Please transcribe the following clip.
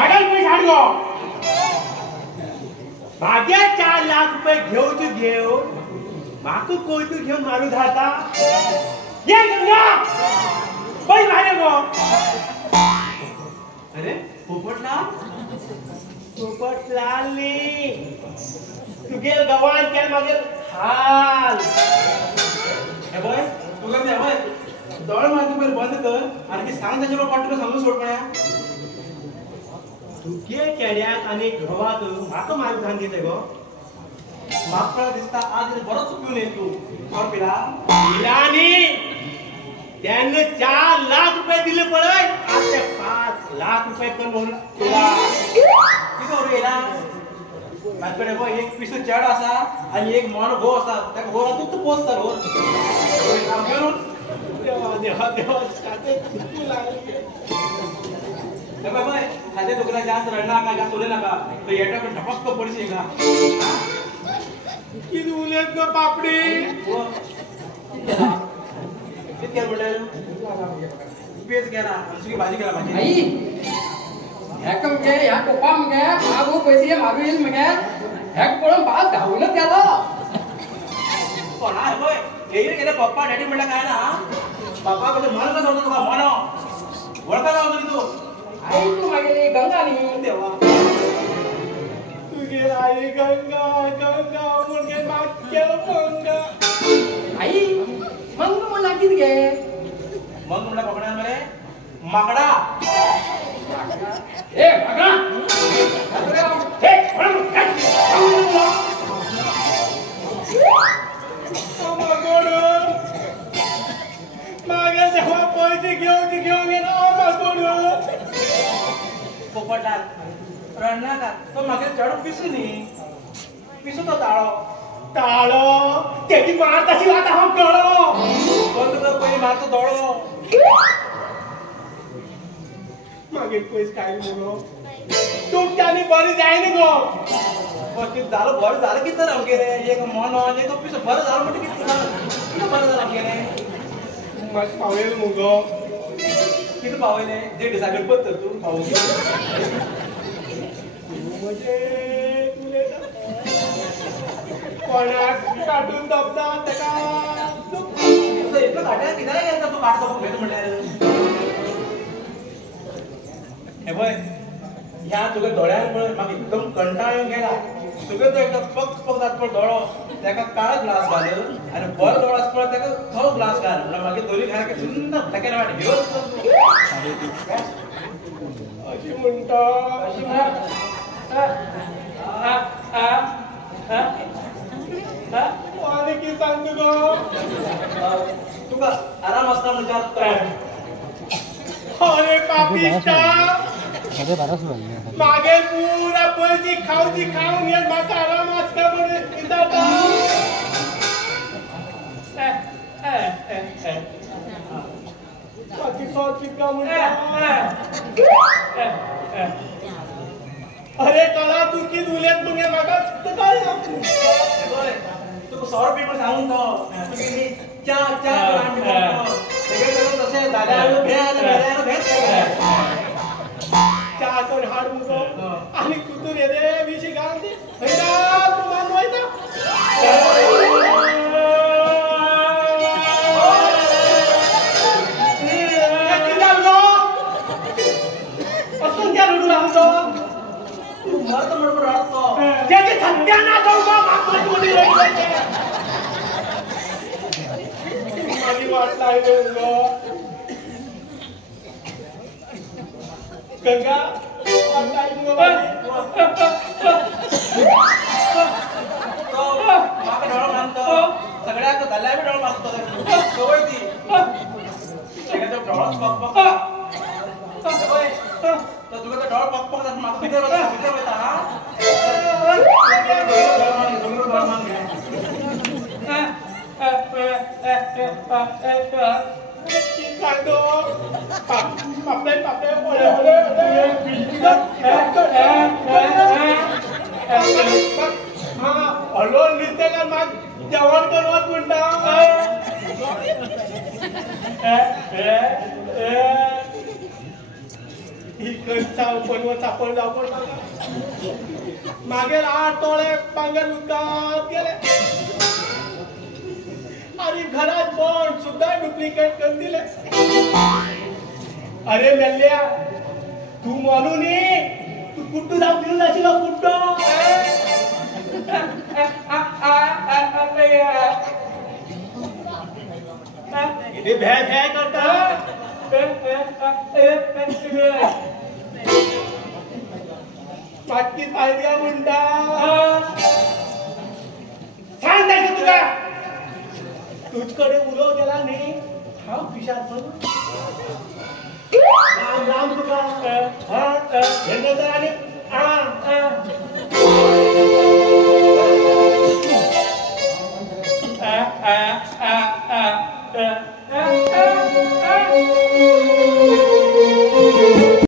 मागाल पैसे हाड गो मागे 4 लाख रुपये घेऊच घेऊ माकू कोयतू घेऊन मारू धाता ये गंगा पैसे भाडे गो अरे पोपटलाल तुगेल गवान केल मागेल हाल हे बघ तुला ते बघ दळ मारती पहिले बंद कर आणि सांग त्याच्यावर पाठवून सांगून सोड पड्या तुगे केड्याक आणि घोवाक म्हाका मारू धान घेते गो मागचा दिसता आज बरोच पिऊन येईल तू और पिला त्यांनी 4 लाख रुपये दिले पळय आज ते 5 लाख रुपये पण म्हणून तुला किती होऊ येला माझ्याकडे बघ एक पिसू चढ असा आणि एक मोर गो असा त्या गोरा तू पोच तर हो देवा काटे तू लागले हे बाबा खाते तुला जास्त रडना का जास्त उले नका तो येटा पण ठपक पडशी का किती उलेत ग पापडी किती बोलेल पेज गेला तुझी भाजी गेला भाजी आई ह्याक मगे ह्या कोपा मगे मागू पैसे मागू येईल मगे ह्याक पळून बाल धावलं त्याला कोण आहे होय येईल गेले पप्पा डॅडी म्हणला काय ना पप्पा कडे मन का होतो का मन ओळखा का होतो तू आई तू मागे गंगानी देवा तुझे आई गंगा मुलगे मागच्या गंगा आई मंग मला किती गे मग म्हणला पकडा मरे माकडा ए माकडा हे मागे जेव्हा पैसे घेऊन गेला पोपटलाल रडना का तो मागे चढून पिसू तो टाळो त्याची मार तशी आता हा कळो बंद कर पहिले मारतो दौडो मागे पैसे काय बोलो तुमच्यानी बरी जाईन गो किती झालं बरं झालं किती तर रे एक मन एक पिसू बरं झालं म्हणजे किती झालं बरं झालं रे मग पावेल मुगो किती पावले जे डिसाईड पत्तर तू पाहू म्हणजे तुले कोणाक काढून दबदा त्याका इतकं काढायला किती गेला तू काढतो म्हणल्यार हे बघ ह्या तुका दोळ्यार पळय म्हाका एकदम कंटाळ येवन गेला तुका तो एकदा पक जात पळय दोळो तेका काळो ग्लास घाल आनी बरो दोळो आसा पळय तेका थो ग्लास घाल म्हणल्यार मागीर दोनी घाल सुंदर फटक्यान वाट घेवन अशी म्हणटा अशी म्हण आणि की सांगतो गो तुका आराम असता म्हणजे अरे पापिष्टा मागे पुरा पैसे खाऊन घेत म्हाका आराम आसता म्हणून विचारता बाकी चिका म्हणटा अरे कला तू किती उलेत मगे म्हाका काय तुका 100 रुपये पण सांगून तो तुमी चा सगळे तसे झाल्यावर भेट चहा तर हाड मुगो आणि कुतून येते विशी घाल दे हैदा तू मान वयता असून क्या रडू लागतो तू मरत म्हणून रडतो त्याची सत्यानाश होऊ गो मागमध्ये रडू माझी वाट लागली गो गंगा माका डोळो मानतो सगळ्याक धल्ल्या बी डोळो मारतो सवय ती सगळ्याचो डोळो पक सवय तर तुका तो डोळो पक जाता म्हाका भितर वयता हा सांगतो पापडे हलवून दिसते का मग जेवण करवत म्हणता ही चिकनचा बनव चापड जापड मागे 8 तोळे पांगर उदकात गेले आणि घरात बॉन्ड सुद्धा डुप्लिकेट करून दिले अरे मेल्ल्या तू म्हणून तू कुठं जाऊ फिरून जाशील कुठं भ्या भ्या करता पाटकी पायद्या म्हणता सांग त्याचं तुला तुझकडे उलो गेला नाही हा पिशाच राम राम तुका आणि